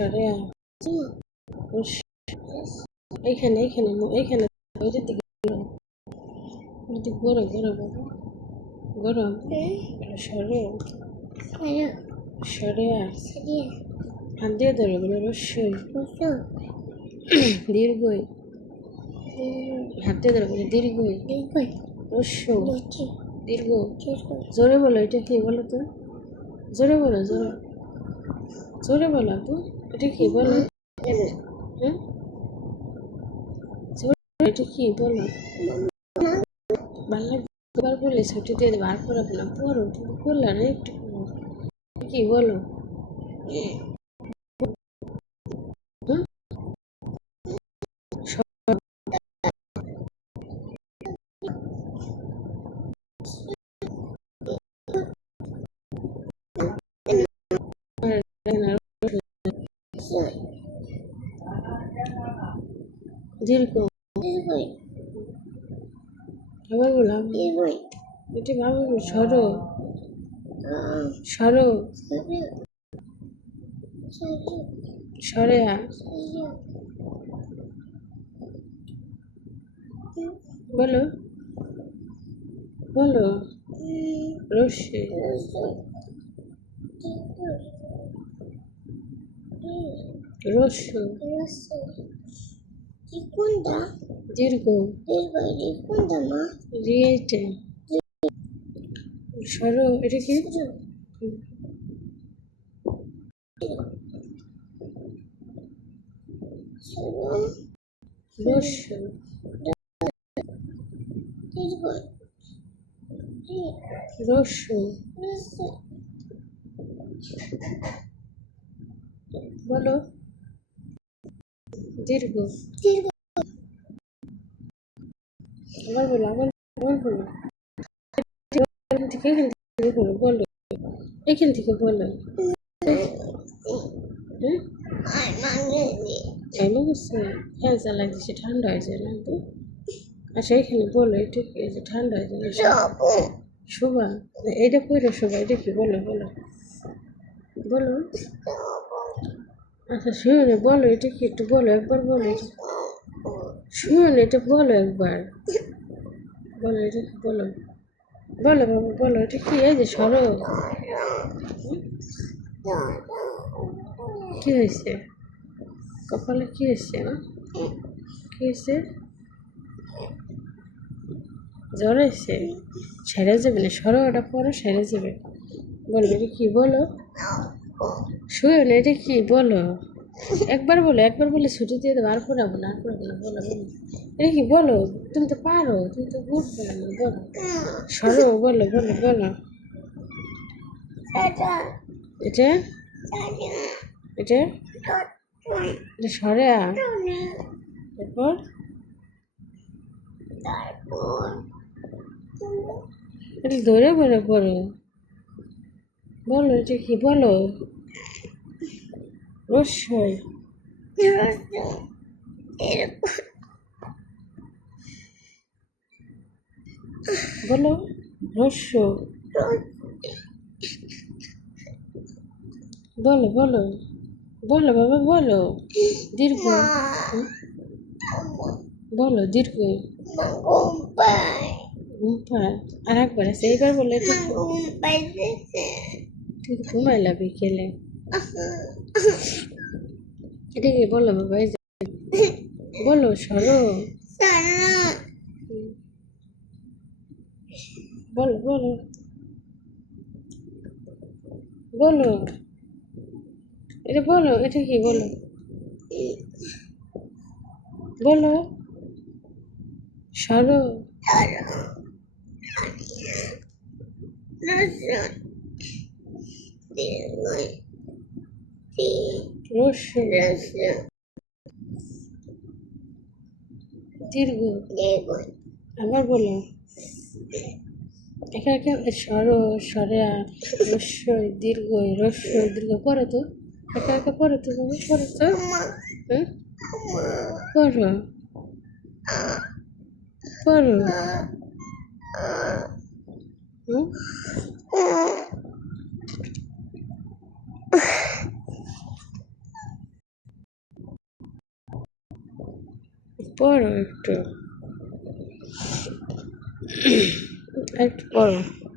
সরে আয়। এইখানে এইখানে এইখানে ওইটার দিকে ওইটার দিকে গরম গরম বাবা গরম সরে সরে আয়। হাত দিয়ে ধরে বলে রস্যই দীর্ঘই হাত দিয়ে ধরে বলে দীর্ঘই রস্য দীর্ঘ জোরে বলো এটা কি বলো তো জোরে বলো জোরে জোরে বলো তো এটা কি বলো হ্যাঁ এটা কি বলো বাংলা বার বলে ছুটি দিয়ে বার করাবো না পড়ো তুমি করলে না একটু কি বলো দীর্ঘ আবার বললাম এটি ভাবো সরো সরো সরে আ বলো বলো রস্যি রস্য দীর্ঘ রিয়েটে সরো এটা কি রস্য রস্য বলো দীর্ঘ আবার বলো আবার বলো এখান থেকে বলো বলো এখান থেকে বলো ভালো গেছে ফ্যান চালাই দিচ্ছে ঠান্ডা হয়ে যায় না তো আচ্ছা এখানে বলো এটা কি যে ঠান্ডা হয়ে যায় শোভা এইটা পড়ে শোভা এটা কি বলো বলো বলো আচ্ছা শুনে বলো এটা কি একটু বলো একবার বলো শুনে এটা বলো একবার বলো এটা কি বলো বলো বাবা বলো এটা কি এই যে সরো কি হয়েছে কপালে কি হয়েছে না কি হয়েছে জ্বর হয়েছে সেরে যাবে না সরো ওটা পরে সেরে যাবে বলো এটা কি বলো শুয়ে না এটা কি বলো একবার বলে ছুটি দিয়ে দেবো আর পড়াবো না বলো বলো এটা কি বলো তুমি তো পারো তুমি তো বুঝবে না বলো সরো বলো বলো বলো এটা এটা এটা সরে আ তারপর এটা ধরে বলো পড়ো বলো এটা কি বলো রস্যই বলো রস্য বলো বলো বলো বাবা বলো দীর্ঘ বলো দীর্ঘ আর একবার আছে এইবার বলে তুই ঘুমাইলা বিকেলে এটা কি বলো বাবা এই যে বলো সরো বলো বলো বলো এটা বলো এটা কি বলো বলো সরো রস্য দীর্ঘ আবার বলো এখানে সরো সরে রস্যই দীর্ঘ রস্যই দীর্ঘ পড়ো তো একা একা পড়ো তো বাবা পড়ো তো হ্যাঁ পড়ো পড়ো হুম পড়ো একটু একটু পড়ো।